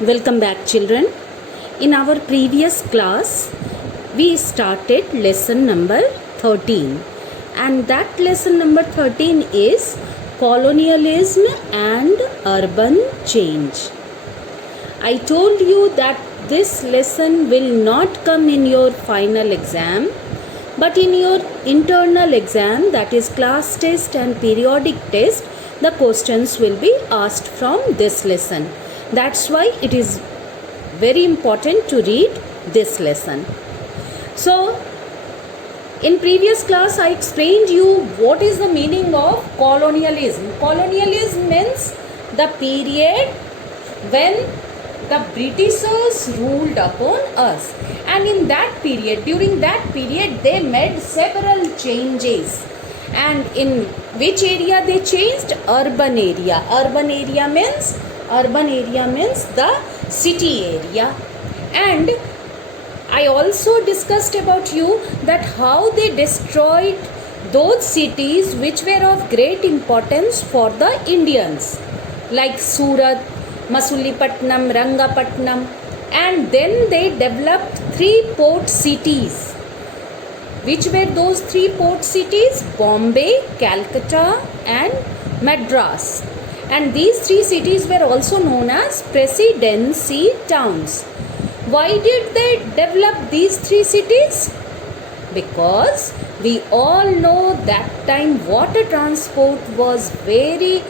Welcome back, children. In our previous class, we started lesson number 13, and that lesson number 13 is colonialism and urban change. I told you that this lesson will not come in your final exam, but in your internal exam, that is class test and periodic test, the questions will be asked from this lesson. That's why it is very important to read this lesson. So, in previous class I explained you what is the meaning of colonialism. Colonialism means the period when the Britishers ruled upon us, and in that period, during that period, they made several changes. And in which area they changed? Urban area. Urban area means the city area. And I also discussed about you that how they destroyed those cities which were of great importance for the Indians, like Surat, Masulipattnam, Rangapatnam, and then they developed 3 port cities. Which were those 3 port cities? Bombay, Calcutta and Madras. And these 3 cities were also known as presidency towns. Why did they develop these 3 cities? Because we all know that time water transport was very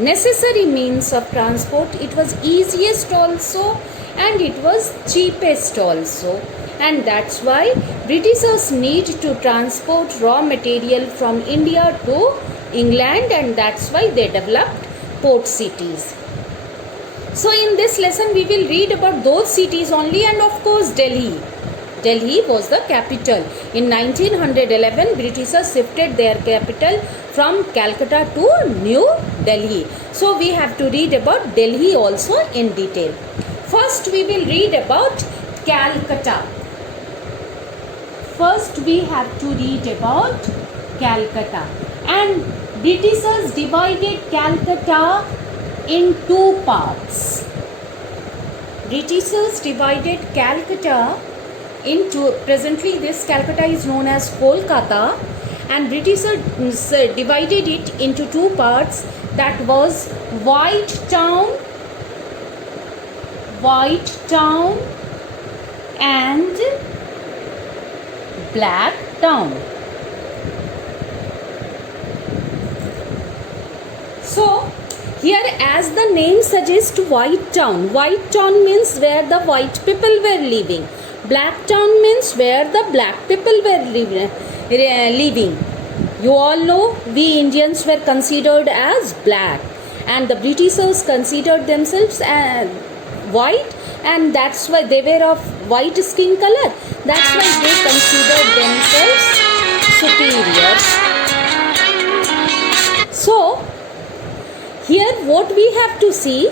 necessary means of transport. It was easiest also and it was cheapest also, and that's why Britishers need to transport raw material from India to England, and that's why they developed port cities. So in this lesson we will read about those cities only, and of course Delhi. Delhi was the capital. In 1911, Britishers shifted their capital from Calcutta to New Delhi. So we have to read about Delhi also in detail. First we will read about Calcutta. First we have to read about Calcutta. And Britishers divided Calcutta in 2 parts. Britishers divided Calcutta into, presently this Calcutta is known as Kolkata, and Britishers divided it into 2 parts, that was White Town and Black Town. So here, as the name suggests, White Town means where the white people were living. Black Town means where the black people were living. You all know we Indians were considered as black, and the Britishers considered themselves as white, and that's why they were of white skin color. That's why they considered themselves superior. So here what we have to see,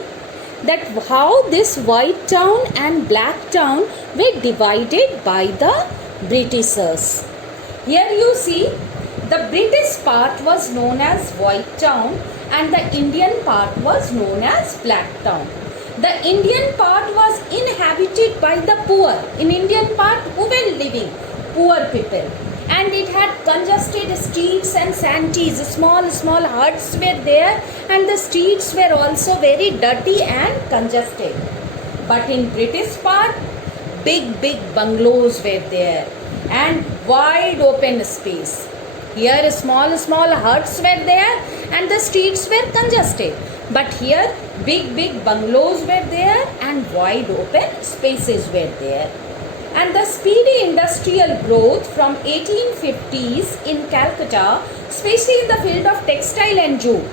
that how this white town and black town were divided by the Britishers. Here you see the British part was known as White Town and the Indian part was known as Black Town. The Indian part was inhabited by the poor. In Indian part, who were living? Poor people. And it had congested streets and shanties. Small huts were there, and the streets were also very dirty and congested. But in British part, big bungalows were there and wide open space. Here small huts were there and the streets were congested. But here big bungalows were there and wide open spaces were there. And the speedy industrial growth from 1850s in Calcutta, especially in the field of textile and jute.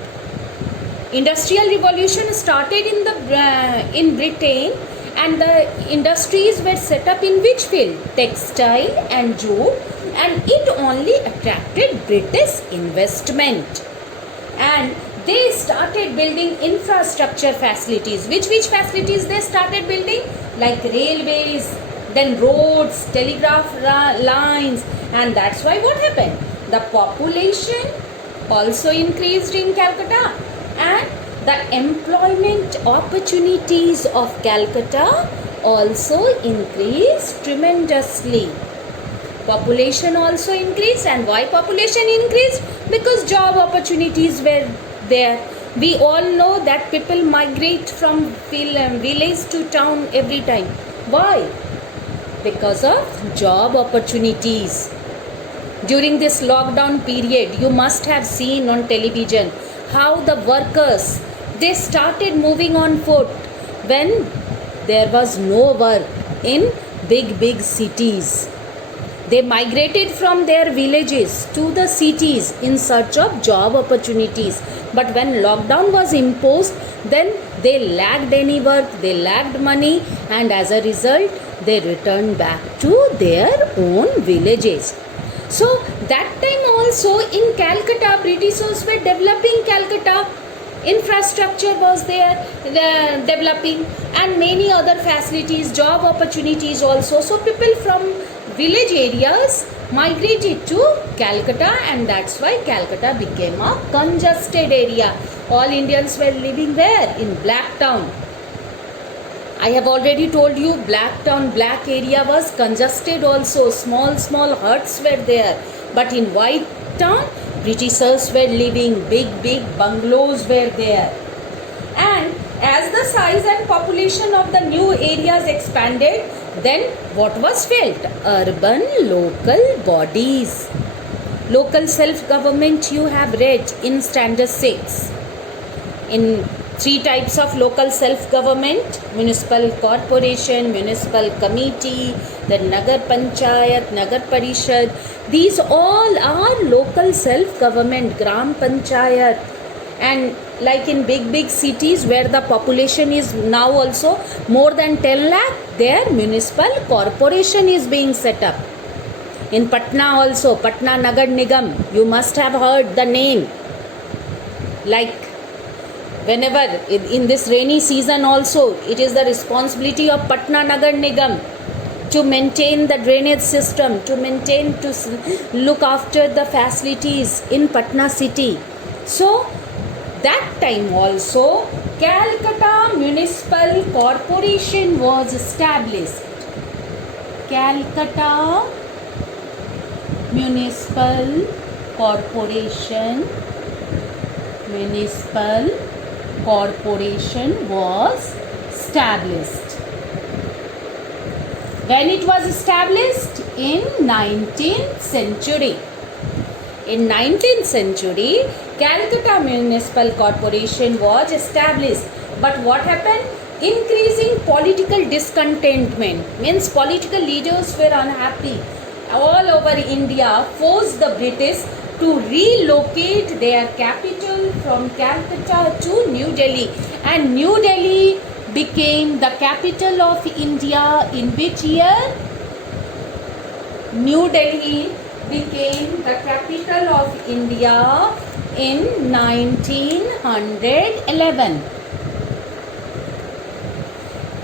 Industrial revolution started in Britain, and the industries were set up in which field? Textile and jute, and it only attracted British investment. And they started building infrastructure facilities. Which facilities they started building? Like railways, then roads, telegraph lines, and that's why what happened? The population also increased in Calcutta, and the employment opportunities of Calcutta also increased tremendously. Population also increased. And why population increased? Because job opportunities were there. We all know that people migrate from village to town every time. Why? Because of job opportunities. During this lockdown period, you must have seen on television how the workers, they started moving on foot when there was no work in big cities. They migrated from their villages to the cities in search of job opportunities. But when lockdown was imposed, then they lacked any work, they lacked money, and as a result, they returned back to their own villages. So that time also in Calcutta, Britishers were developing Calcutta. Infrastructure was there, developing, and many other facilities, job opportunities also. So people from village areas migrated to Calcutta, and that's why Calcutta became a congested area. All Indians were living there in Black Town. I have already told you Black Town, Black area was congested also. Small huts were there. But in White Town, Britishers were living. Big bungalows were there. And as the size and population of the new areas expanded, then what was felt? Urban local bodies. Local self-government you have read in standard 6. In 3 types of local self-government: municipal corporation, municipal committee, then Nagar Panchayat, Nagar Parishad. These all are local self-government, Gram Panchayat. And like in big cities where the population is now also more than 10 lakh, their municipal corporation is being set up. In Patna also, Patna Nagar Nigam, you must have heard the name. Like whenever in this rainy season also, it is the responsibility of Patna Nagar Nigam to maintain the drainage system, to look after the facilities in Patna city. So that time also Calcutta Municipal Corporation was established. Calcutta Municipal Corporation was established. When it was established? In 19th century. In 19th century, Calcutta Municipal Corporation was established. But what happened? Increasing political discontentment, means political leaders were unhappy all over India, forced the British to relocate their capital from Calcutta to New Delhi. And New Delhi became the capital of India in which year? New Delhi became the capital of India in 1911.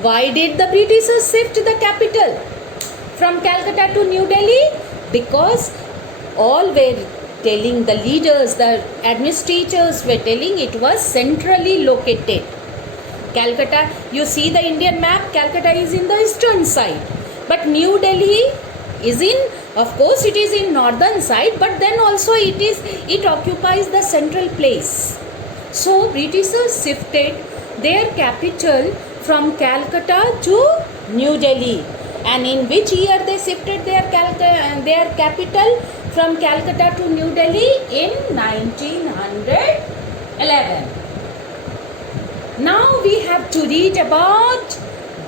Why did the Britishers shift the capital from Calcutta to New Delhi? Because all were telling, the leaders, the administrators were telling it was centrally located. Calcutta, you see the Indian map, Calcutta is in the eastern side. But New Delhi is in, of course it is in northern side, but then also it occupies the central place. So Britishers shifted their capital from Calcutta to New Delhi. And in which year they shifted their capital from Calcutta to New Delhi? In 1911. Now we have to read about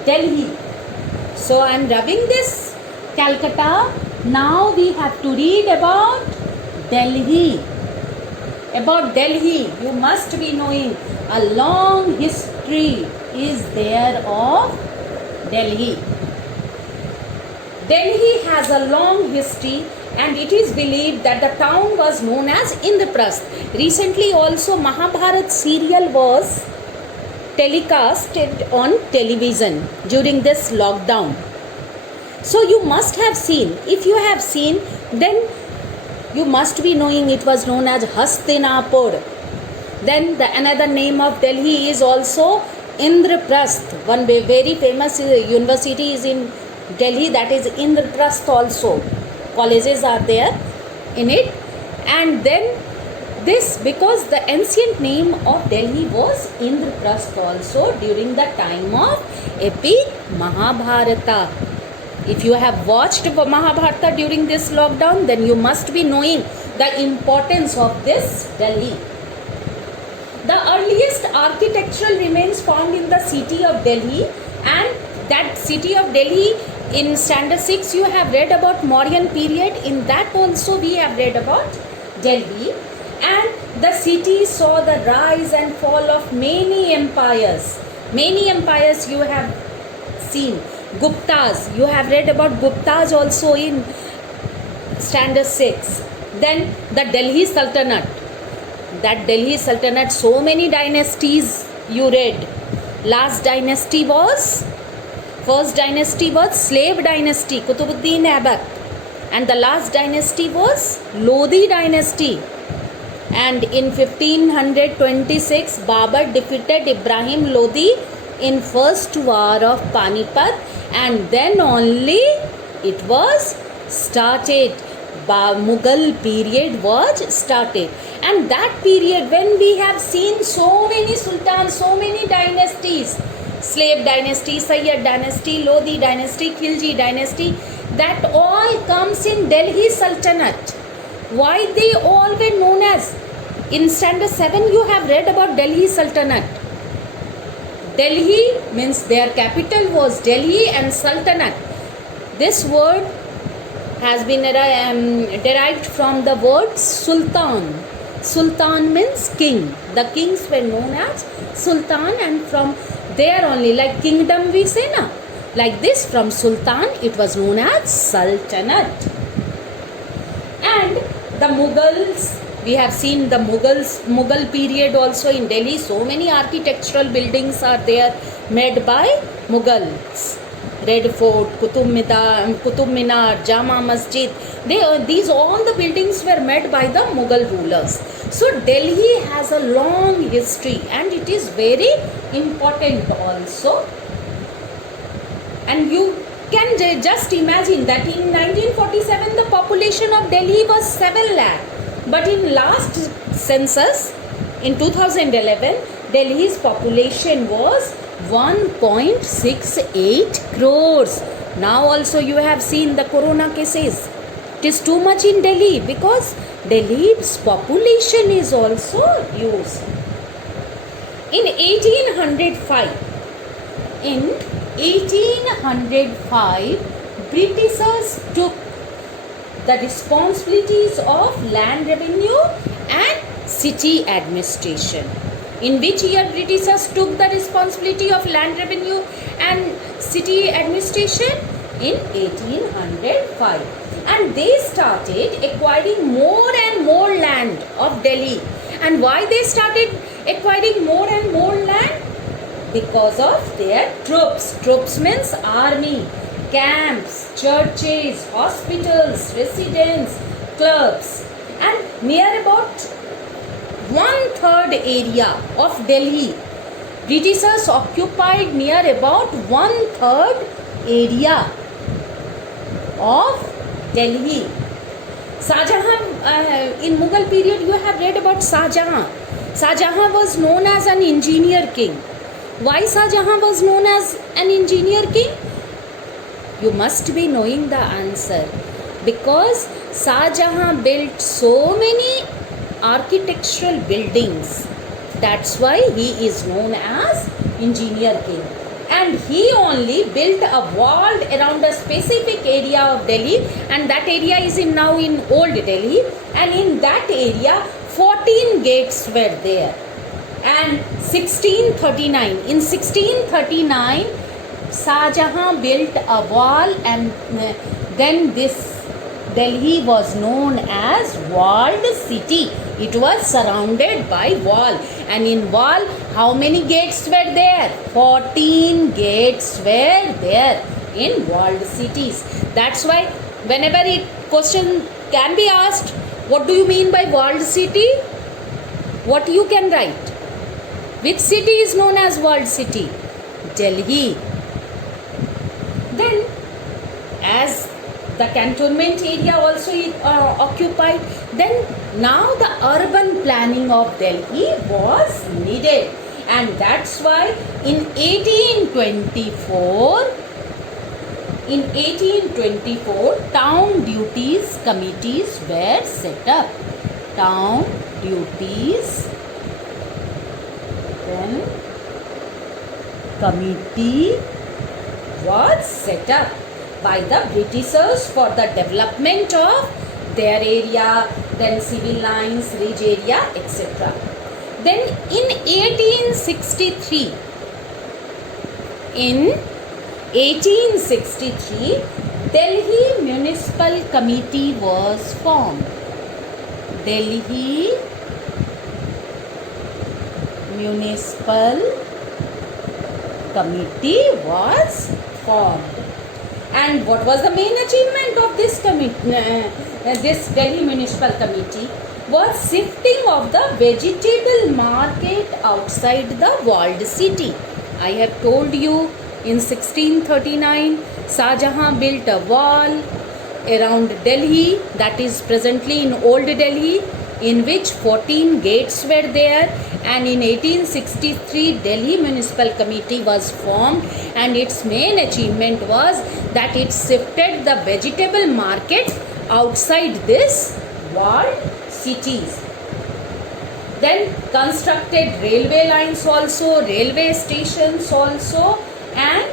Delhi. So I am rubbing this Calcutta. Now we have to read about Delhi. About Delhi, you must be knowing a long history is there of Delhi. Delhi has a long history, and it is believed that the town was known as Indraprasth. Recently also Mahabharat serial was telecasted on television during this lockdown. So you must have seen. If you have seen, then you must be knowing it was known as Hastinapur. Then the another name of Delhi is also Indraprasth. One very famous university is in Delhi, that is Indraprasth also. Colleges are there in it. And then this, because the ancient name of Delhi was Indraprasth also during the time of epic Mahabharata. If you have watched Mahabharata during this lockdown, then you must be knowing the importance of this Delhi. The earliest architectural remains found in the city of Delhi, and that city of Delhi, in standard 6 you have read about Mauryan period. In that also we have read about Delhi. And the city saw the rise and fall of many empires. Many empires you have seen. Guptas, you have read about Guptas also in standard 6. Then the Delhi Sultanate. That Delhi Sultanate, so many dynasties you read. Last dynasty was, first dynasty was slave dynasty, Qutbuddin Aibak. And the last dynasty was Lodi dynasty. And in 1526, Babur defeated Ibrahim Lodi in first war of Panipat, and then only it was started. Mughal period was started. And that period, when we have seen so many sultans, so many dynasties, slave dynasty, Sayyid dynasty, Lodi dynasty, Khilji dynasty, that all comes in Delhi Sultanate. Why they all were known as? In standard 7 you have read about Delhi Sultanate. Delhi means their capital was Delhi, and Sultanate, this word has been derived from the word Sultan. Sultan means king. The kings were known as Sultan, and from there only, like kingdom we say na, like this, from Sultan it was known as Sultanate. And the Mughals, we have seen the Mughal period also in Delhi. So many architectural buildings are there made by Mughals. Red Fort, Qutub Minar, Jama Masjid. These all the buildings were made by the Mughal rulers. So Delhi has a long history, and it is very important also. And you can just imagine that in 1947 the population of Delhi was 7 lakh. But in last census in 2011, Delhi's population was 1.68 crores. Now also you have seen the corona cases. It is too much in Delhi because Delhi's population is also huge. In 1805, Britishers took the responsibilities of land revenue and city administration. In which year Britishers took the responsibility of land revenue and city administration? In 1805. And they started acquiring more and more land of Delhi. And why they started acquiring more and more land? Because of their troops. Troops means army, camps, churches, hospitals, residence, clubs. And near about 1/3 area of Delhi, Britishers occupied near about 1/3 area of Delhi. Shahjahan, in Mughal period you have read about Shahjahan. Shahjahan was known as an engineer king. Why Shahjahan was known as an engineer king? You must be knowing the answer. Because Shahjahan built so many architectural buildings. That's why he is known as engineer king. And he only built a wall around a specific area of Delhi, and that area is now in Old Delhi, and in that area 14 gates were there. And 1639, in 1639 Shahjahan built a wall, and then this Delhi was known as walled city. It was surrounded by wall, and in wall how many gates were there? 14 gates were there in walled cities. That's why whenever it question can be asked, what do you mean by walled city? What you can write? Which city is known as world city? Delhi. Then, as the cantonment area also is occupied, then now the urban planning of Delhi was needed, and that's why in 1824 town duties committees were set up. Town duties then committee was set up by the Britishers for the development of their area, then civil lines, ridge area, etc. Then in 1863, Delhi Municipal Committee was formed. Delhi Municipal Committee was formed. And what was the main achievement of this this Delhi Municipal Committee? Was shifting of the vegetable market outside the walled city. I have told you in 1639, Shah Jahan built a wall around Delhi, that is presently in Old Delhi, in which 14 gates were there, and in 1863 Delhi Municipal Committee was formed, and its main achievement was that it shifted the vegetable market outside this walled cities. Then constructed railway lines also, railway stations also, and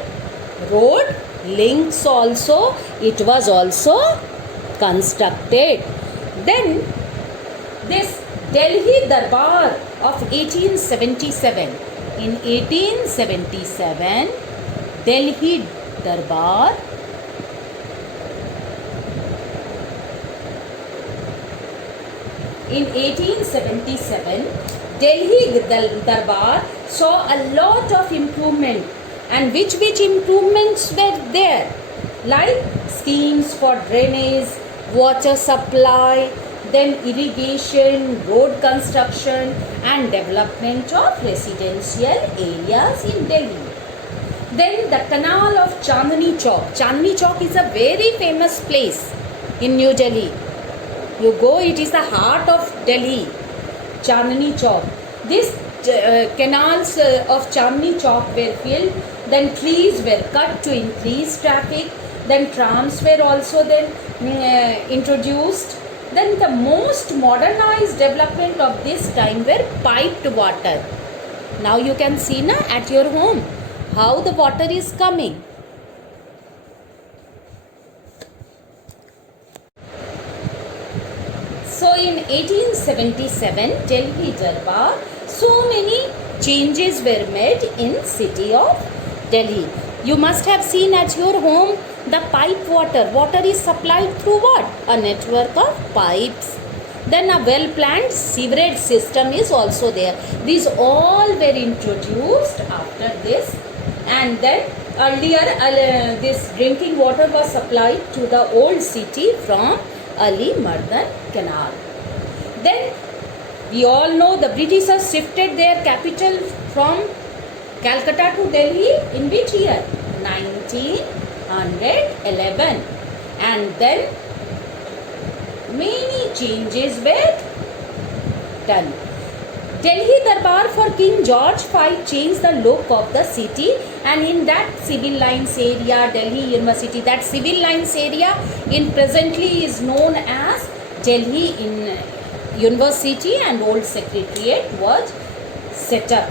road links also, it was also constructed. Then this Delhi Darbar of 1877. In 1877, Delhi Darbar in 1877, Delhi Darbar saw a lot of improvement. And which improvements were there? Like schemes for drainage, water supply, then irrigation, road construction, and development of residential areas in Delhi. Then the canal of Chandni Chowk. Chandni Chowk is a very famous place in New Delhi. You go, it is the heart of Delhi, Chandni Chowk. This canals of Chandni Chowk were filled, then trees were cut to increase traffic, then trams were also then introduced. Then the most modernized development of this time were piped water. Now you can see na at your home how the water is coming. So in 1877 Delhi Darbar, so many changes were made in city of Delhi. You must have seen at your home the pipe water. Water is supplied through what? A network of pipes. Then a well-planned sewerage system is also there. These all were introduced after this. And then earlier this drinking water was supplied to the old city from Ali Mardan Canal. Then we all know the Britishers shifted their capital from Calcutta to Delhi in which year? 1911. And then many changes were done. Delhi Darbar for King George V changed the look of the city, and in that civil lines area, Delhi University, that civil lines area in presently is known as Delhi University, and old secretariat was set up.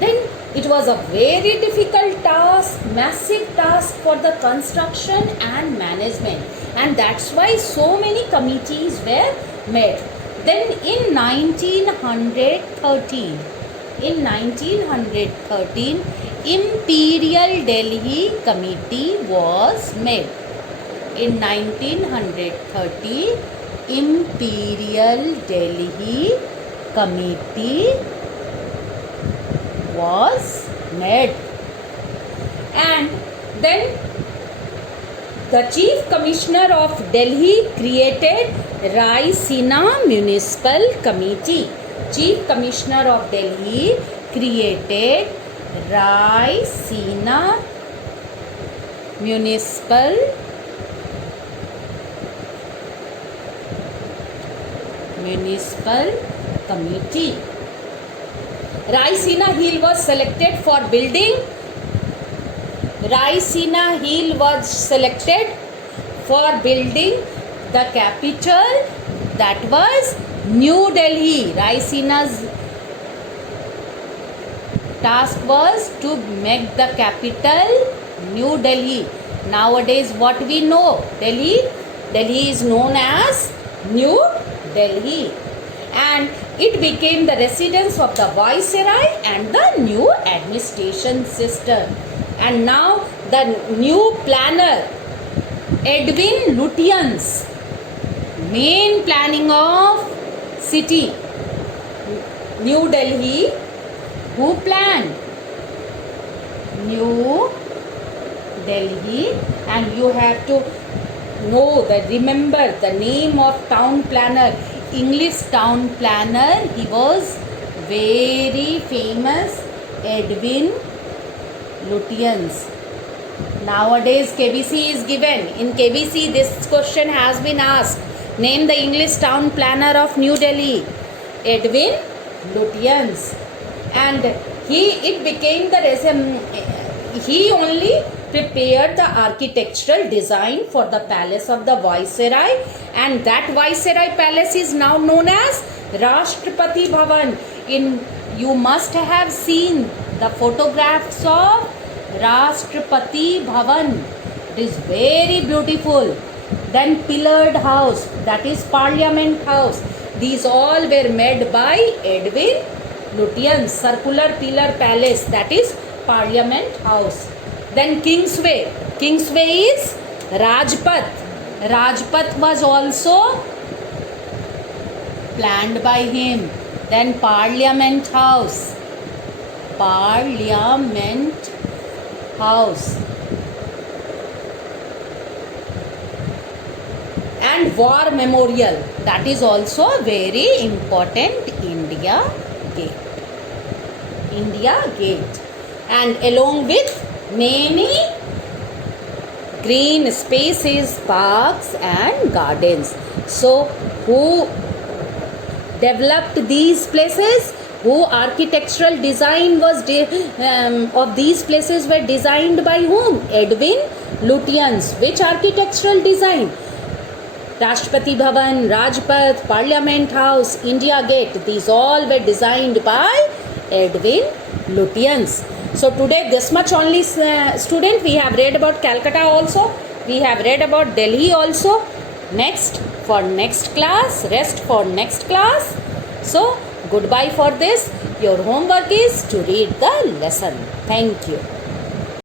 Then it was a very difficult task, massive task for the construction and management, and that's why so many committees were made. Then in 1913, Imperial Delhi Committee was made. In 1913, Imperial Delhi Committee was made, and then the Chief Commissioner of Delhi created Raisina Municipal Committee. Chief Commissioner of Delhi created Raisina Municipal Committee. Raisina Hill was selected for building. Raisina Hill was selected for building the capital, that was New Delhi. Raisina's task was to make the capital New Delhi. Nowadays what we know, Delhi is known as New Delhi, and it became the residence of the Viceroy and the new administration system. And now the new planner, Edwin Lutyens, main planning of city New Delhi, who planned New Delhi. And you have to know that, remember the name of town planner, English town planner, he was very famous, Edwin Lutyens. Nowadays KBC is given. In KBC this question has been asked. Name the English town planner of New Delhi. Edwin Lutyens. And he only prepared the architectural design for the palace of the Viceroy, and that Viceroy palace is now known as Rashtrapati Bhavan. You must have seen the photographs of Rashtrapati Bhavan. It is very beautiful. Then pillared house, that is Parliament House. These all were made by Edwin Lutyens. Circular pillar palace, that is Parliament House. Then Kingsway is Rajpath. Rajpath was also planned by him. Then Parliament House. And War Memorial, that is also very important, India Gate. And along with many green spaces, parks and gardens. So who developed these places? Who architectural design was of these places were designed by whom? Edwin Lutyens. Which architectural design? Rashtrapati Bhavan, Rajpath, Parliament House, India Gate. These all were designed by Edwin Lutyens. So today this much only, student. We have read about Calcutta also. We have read about Delhi also. Rest for next class. So goodbye for this. Your homework is to read the lesson. Thank you.